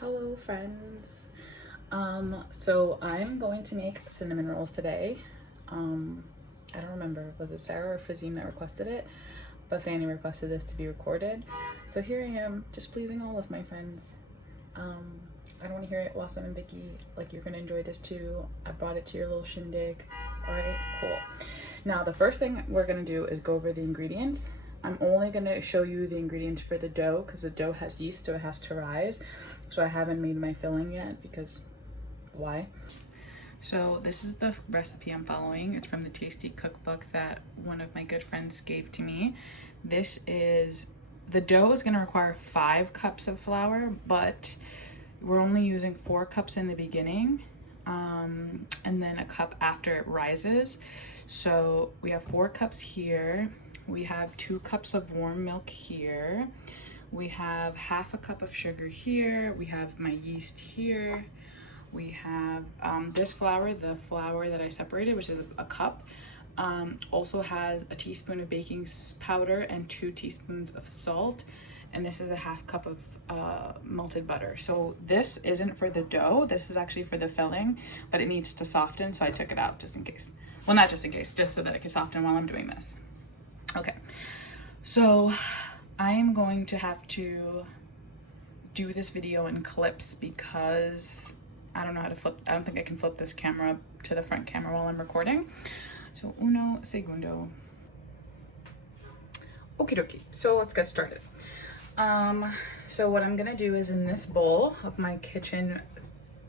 Hello friends. So I'm going to make cinnamon rolls today. I don't remember, was it Sarah or Fazim that requested it? But Fanny requested this to be recorded. So here I am, just pleasing all of my friends. I don't want to hear it, Wassam and Vicky. Like, you're gonna enjoy this too. I brought it to your little shindig. All right, cool. Now the first thing we're gonna do is go over the ingredients. I'm only gonna show you the ingredients for the dough because the dough has yeast, so it has to rise. So I haven't made my filling yet because why? So this is the recipe I'm following. It's from the Tasty Cookbook that one of my good friends gave to me. The dough is gonna require 5 cups of flour, but we're only using 4 cups in the beginning, and then a cup after it rises. So we have 4 cups here. We have 2 cups of warm milk here. We have half a cup of sugar here. We have my yeast here. We have this flour, the flour that I separated, which is a cup, also has a teaspoon of baking powder and 2 teaspoons of salt. And this is a half cup of melted butter. So this isn't for the dough. This is actually for the filling, but it needs to soften. So I took it out just in case. Well, not just in case, just so that it can soften while I'm doing this. Okay, so I am going to have to do this video in clips because I don't know how to flip. I don't think I can flip this camera to the front camera while I'm recording. So uno segundo. Okie dokie, so let's get started. So what I'm gonna do is in this bowl of my kitchen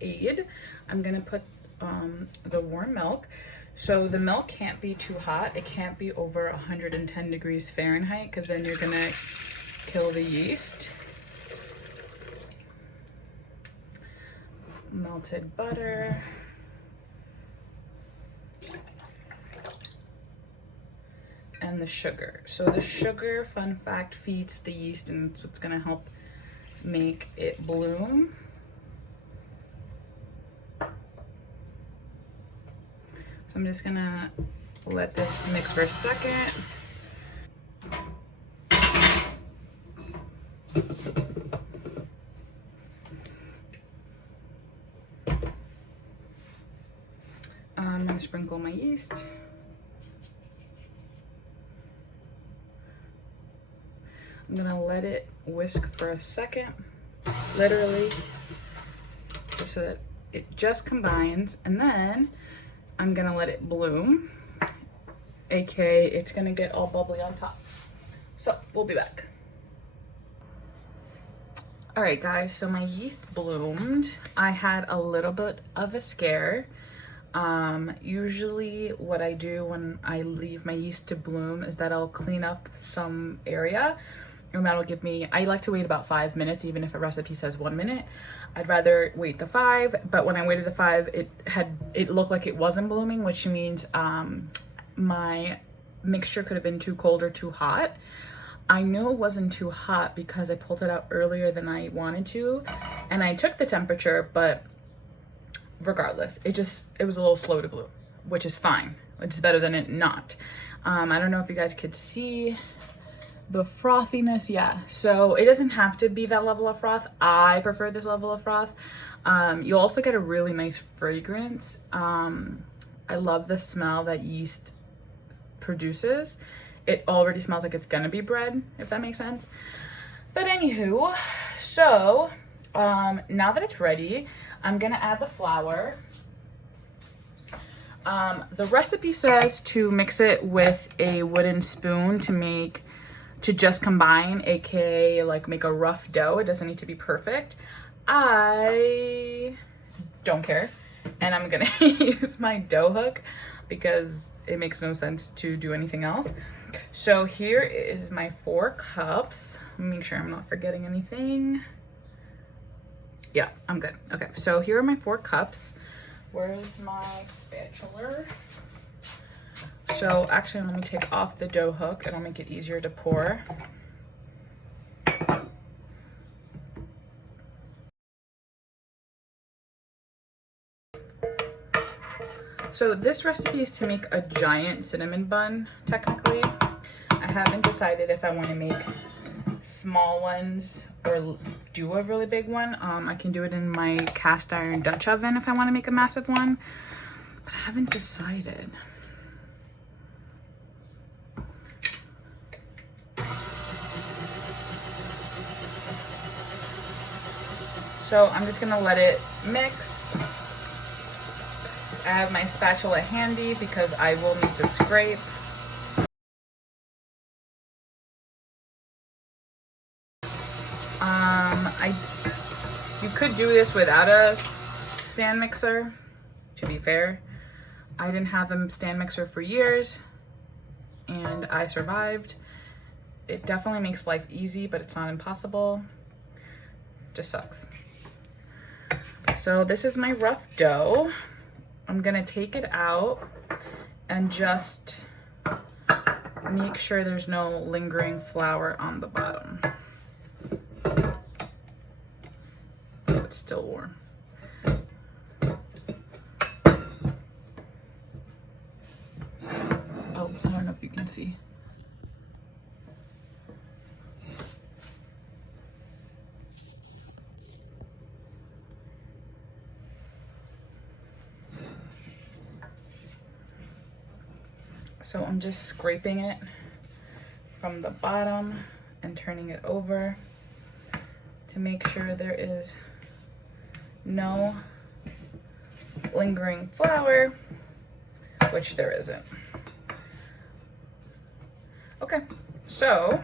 aid, I'm gonna put the warm milk. So the milk can't be too hot. It can't be over 110 degrees Fahrenheit because then you're gonna kill the yeast. Melted butter. And the sugar. So the sugar, fun fact, feeds the yeast and it's what's gonna help make it bloom. So I'm just gonna let this mix for a second. I'm gonna sprinkle my yeast. I'm gonna let it whisk for a second, literally, just so that it just combines, and then I'm gonna let it bloom, aka it's gonna get all bubbly on top. So we'll be back. All right guys, so my yeast bloomed. I had a little bit of a scare. Usually what I do when I leave my yeast to bloom is that I'll clean up some area, and that'll give me, I like to wait about 5 minutes, even if a recipe says 1 minute. I'd rather wait the 5, but when I waited the 5, it looked like it wasn't blooming, which means my mixture could have been too cold or too hot. I knew it wasn't too hot because I pulled it out earlier than I wanted to, and I took the temperature, but regardless, it was a little slow to bloom, which is fine, which is better than it not. I don't know if you guys could see the frothiness. Yeah, so it doesn't have to be that level of froth. I prefer this level of froth. You'll also get a really nice fragrance. I love the smell that yeast produces. It already smells like it's gonna be bread, if that makes sense. But anywho, so now that it's ready, I'm gonna add the flour. The recipe says to mix it with a wooden spoon to just combine, aka like make a rough dough. It doesn't need to be perfect. I don't care, and I'm gonna use my dough hook because it makes no sense to do anything else. So here is my 4 cups. Make sure I'm not forgetting anything. Yeah, I'm good. Okay, so here are my 4 cups. Where's my spatula? So actually, let me take off the dough hook. It'll make it easier to pour. So this recipe is to make a giant cinnamon bun, technically. I haven't decided if I want to make small ones or do a really big one. I can do it in my cast iron Dutch oven if I want to make a massive one, but I haven't decided. So I'm just gonna let it mix. I have my spatula handy because I will need to scrape. You could do this without a stand mixer, to be fair. I didn't have a stand mixer for years and I survived. It definitely makes life easy, but it's not impossible. Just sucks. So this is my rough dough. I'm gonna take it out and just make sure there's no lingering flour on the bottom. It's still warm. Oh, I don't know if you can see. So I'm just scraping it from the bottom and turning it over to make sure there is no lingering flour, which there isn't. Okay, so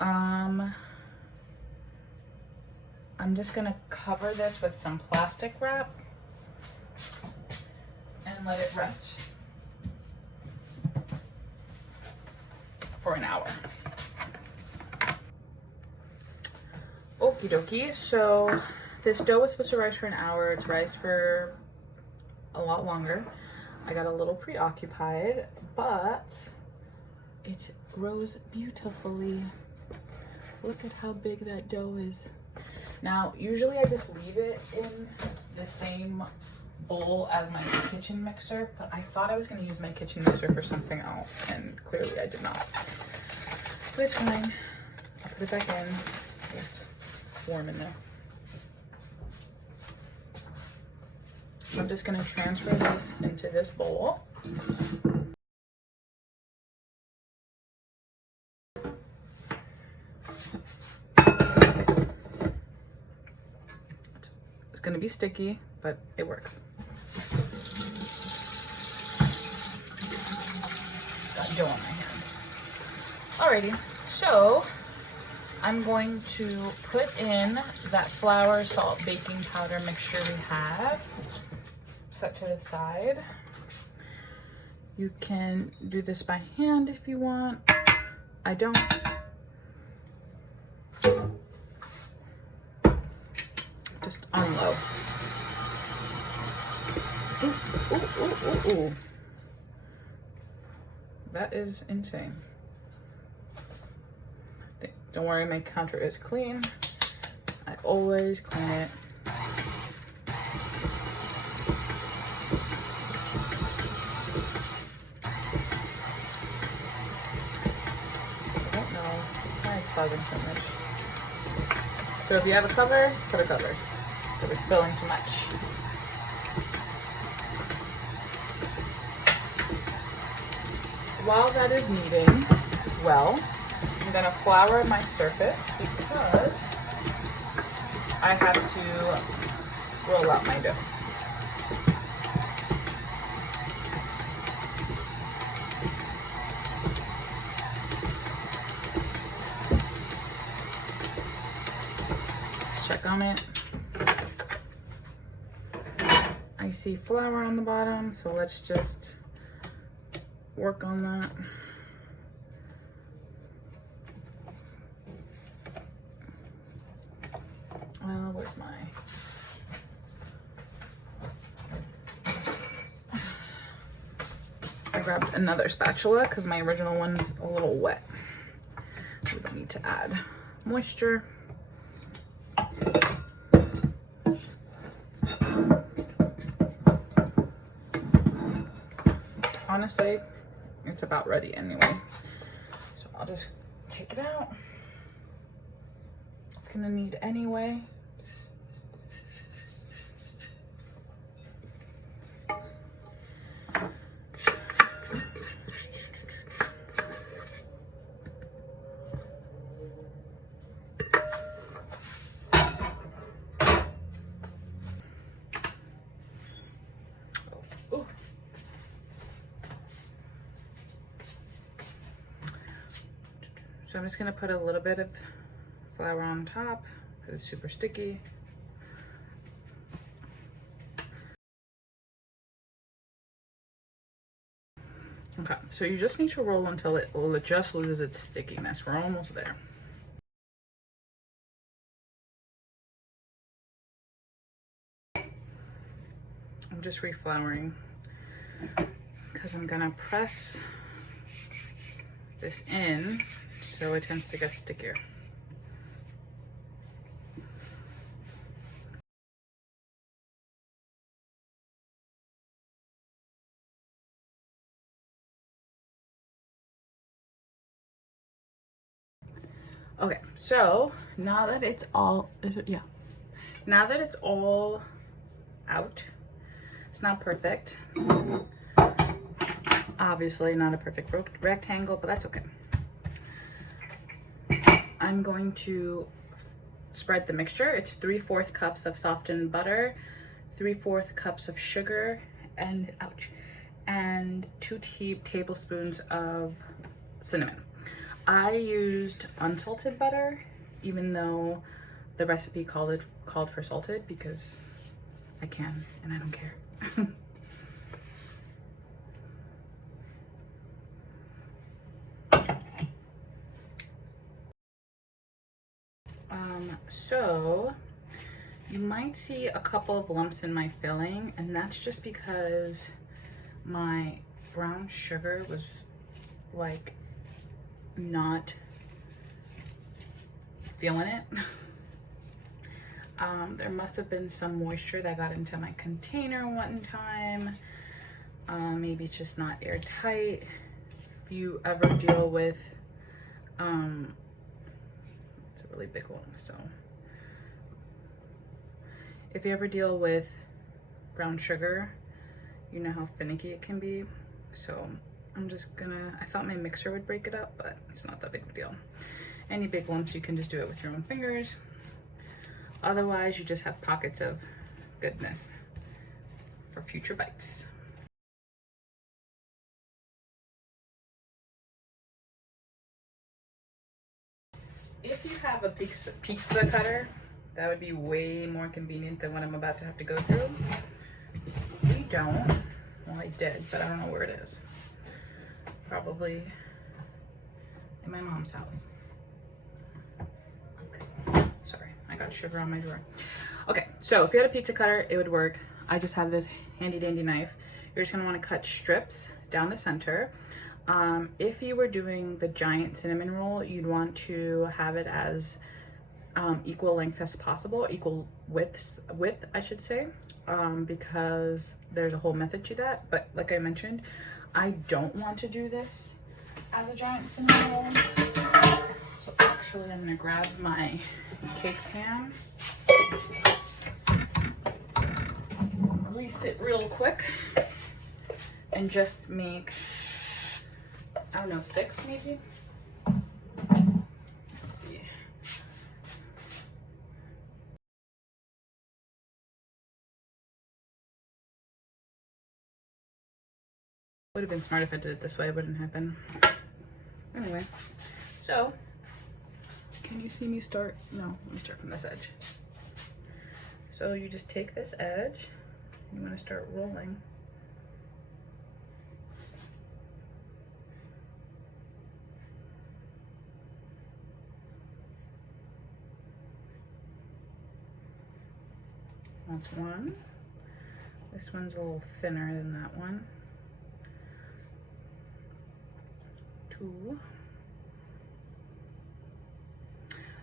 I'm just gonna cover this with some plastic wrap and let it rest for an hour. Okie dokie, so this dough was supposed to rise for an hour. It's rised for a lot longer. I got a little preoccupied, but it rose beautifully. Look at how big that dough is. Now, usually I just leave it in the same bowl as my kitchen mixer, but I thought I was going to use my kitchen mixer for something else, and clearly I did not. But it's fine. I'll put it back in. It's warm in there. I'm just going to transfer this into this bowl. It's going to be sticky, but it works. Got dough on my hands. Alrighty, so I'm going to put in that flour, salt, baking powder mixture we have. Set to the side. You can do this by hand if you want. I don't. Just on low. Ooh, ooh, ooh, ooh, ooh. That is insane. Don't worry, my counter is clean. I always clean it. Causing so much. So if you have a cover, put a cover if it's spilling too much. While that is kneading, well, I'm gonna flour my surface because I have to roll out my dough. On it. I see flour on the bottom, so let's just work on that. Where's my I grabbed another spatula because my original one's a little wet. We don't need to add moisture. Honestly, it's about ready anyway. So I'll just take it out. gonna need anyway. So I'm just gonna put a little bit of flour on top because it's super sticky. Okay, so you just need to roll until it just loses its stickiness. We're almost there. I'm just reflouring because I'm gonna press this in so it tends to get stickier. Okay, so now that it's all, now that it's all out, it's not perfect. Obviously not a perfect rectangle, but that's okay. I'm going to spread the mixture. It's 3/4 cups of softened butter, 3/4 cups of sugar, and 2 tablespoons of cinnamon. I used unsalted butter, even though the recipe called for salted, because I can and I don't care. So you might see a couple of lumps in my filling, and that's just because my brown sugar was like not feeling it. There must have been some moisture that got into my container one time. Maybe it's just not airtight. If you ever deal with, it's a really big lump, so. If you ever deal with brown sugar, you know how finicky it can be. So I'm just gonna, I thought my mixer would break it up, but it's not that big of a deal. Any big lumps, you can just do it with your own fingers. Otherwise, you just have pockets of goodness for future bites. If you have a pizza cutter, that would be way more convenient than what I'm about to have to go through. We don't. Well, I did, but I don't know where it is. Probably in my mom's house. Okay. Sorry, I got sugar on my drawer. Okay, so if you had a pizza cutter, it would work. I just have this handy dandy knife. You're just gonna wanna cut strips down the center. If you were doing the giant cinnamon roll, you'd want to have it as equal length as possible, equal width I should say, because there's a whole method to that. But like I mentioned, I don't want to do this as a giant cinnamon roll. So actually I'm gonna grab my cake pan, grease it real quick, and just make, I don't know, 6 maybe? Let's see. Would have been smart if I did it this way, it wouldn't happen. Anyway, so can you see me start? No, let me start from this edge. So you just take this edge, you want to start rolling. That's one. This one's a little thinner than that one. 2.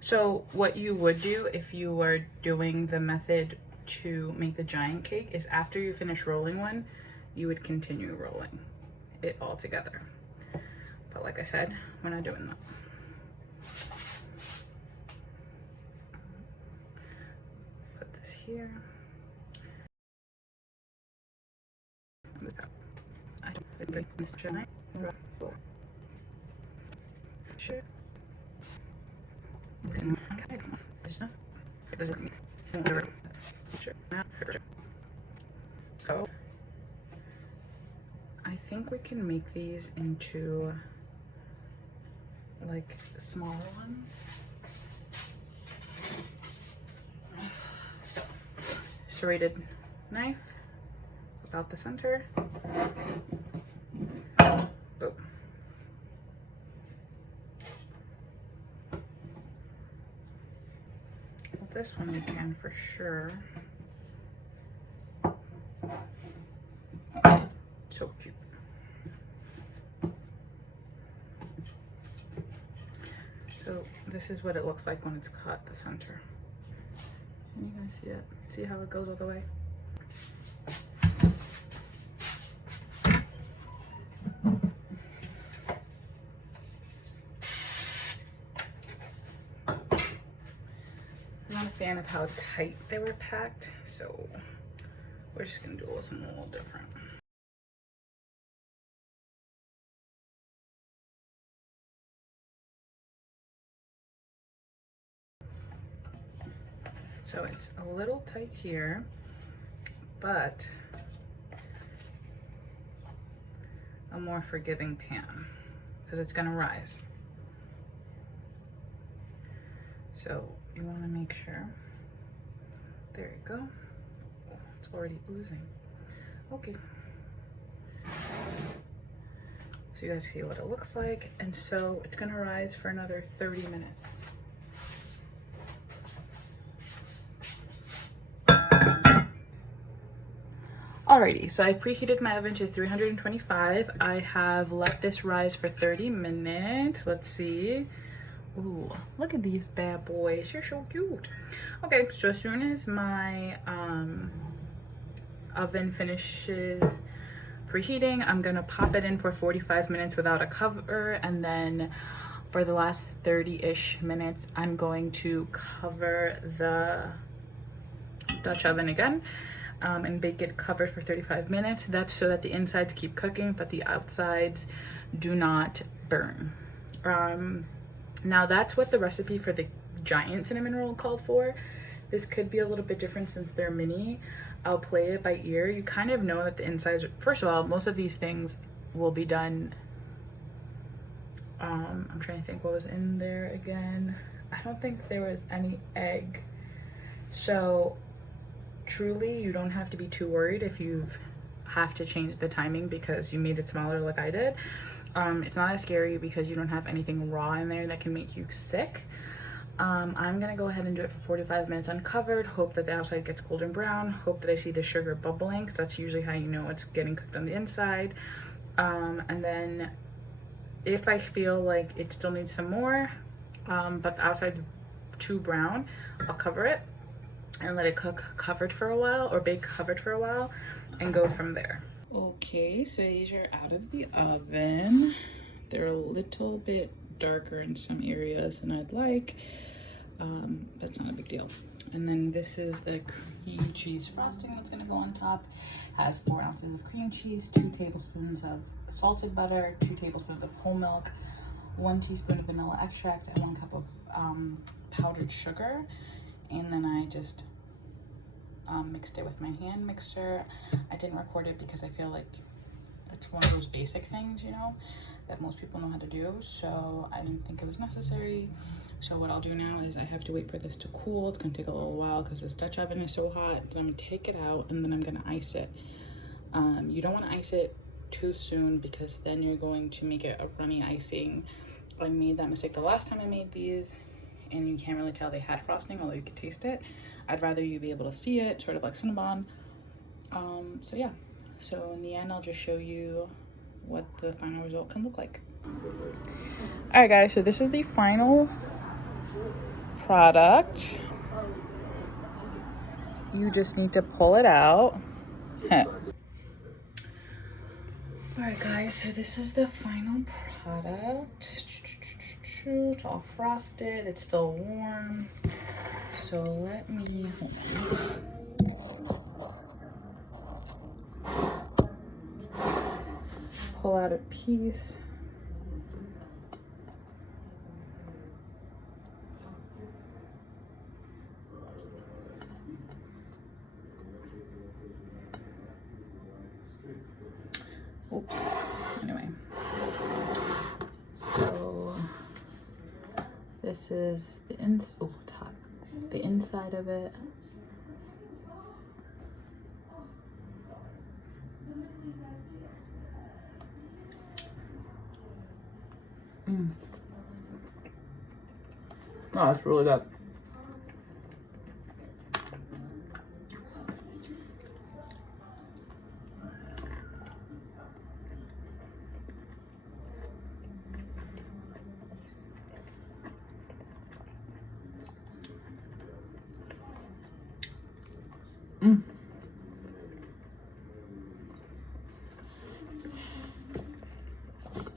So what you would do if you were doing the method to make the giant cake is after you finish rolling one, you would continue rolling it all together. But like I said, we're not doing that. here. I don't think this should I? Sure. So I think we can make these into like smaller ones. So serrated knife about the center. Boom. This one we can for sure. So cute. So this is what it looks like when it's cut, the center. Can you guys see it? See how it goes all the way? I'm not a fan of how tight they were packed, so we're just gonna do something a little different. So it's a little tight here, but a more forgiving pan because it's gonna rise. So you wanna make sure, there you go. Oh, it's already oozing. Okay. So you guys see what it looks like. And so it's gonna rise for another 30 minutes. Alrighty, so I've preheated my oven to 325. I have let this rise for 30 minutes. Let's see. Ooh, look at these bad boys. You're so cute. Okay, so as soon as my oven finishes preheating, I'm gonna pop it in for 45 minutes without a cover, and then for the last 30-ish minutes, I'm going to cover the Dutch oven again. And bake it covered for 35 minutes. That's so that the insides keep cooking, but the outsides do not burn. Now that's what the recipe for the giant cinnamon roll called for. This could be a little bit different since they're mini. I'll play it by ear. You kind of know that the insides, first of all, most of these things will be done. I'm trying to think what was in there again. I don't think there was any egg. So truly, you don't have to be too worried if you have to change the timing because you made it smaller like I did. It's not as scary because you don't have anything raw in there that can make you sick. I'm gonna go ahead and do it for 45 minutes uncovered, hope that the outside gets golden brown, hope that I see the sugar bubbling because that's usually how you know it's getting cooked on the inside. And then if I feel like it still needs some more, but the outside's too brown, I'll cover it and let it cook covered for a while, or bake covered for a while, and go from there. Okay, so these are out of the oven. They're a little bit darker in some areas than I'd like. That's not a big deal. And then this is the cream cheese frosting that's gonna go on top. Has 4 ounces of cream cheese, 2 tablespoons of salted butter, 2 tablespoons of whole milk, 1 teaspoon of vanilla extract, and 1 cup of powdered sugar. And then I just mixed it with my hand mixer. I didn't record it because I feel like it's one of those basic things, you know, that most people know how to do. So I didn't think it was necessary. So what I'll do now is I have to wait for this to cool. It's gonna take a little while because this Dutch oven is so hot. Then I'm gonna take it out and then I'm gonna ice it. You don't wanna ice it too soon because then you're going to make it a runny icing. I made that mistake the last time I made these, and you can't really tell they had frosting, although you could taste it. I'd rather you be able to see it, sort of like Cinnabon. So yeah, so in the end, I'll just show you what the final result can look like. All right, guys, so this is the final product. You just need to pull it out. All right, guys, so this is the final product. It's all frosted, it's still warm. So let me, hold on. Pull out a piece. Oops. Anyway. So this is the top. The inside of it. Oh, that's really good.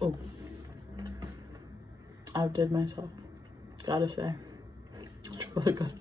Oh, I outdid myself. Gotta say, it's really good.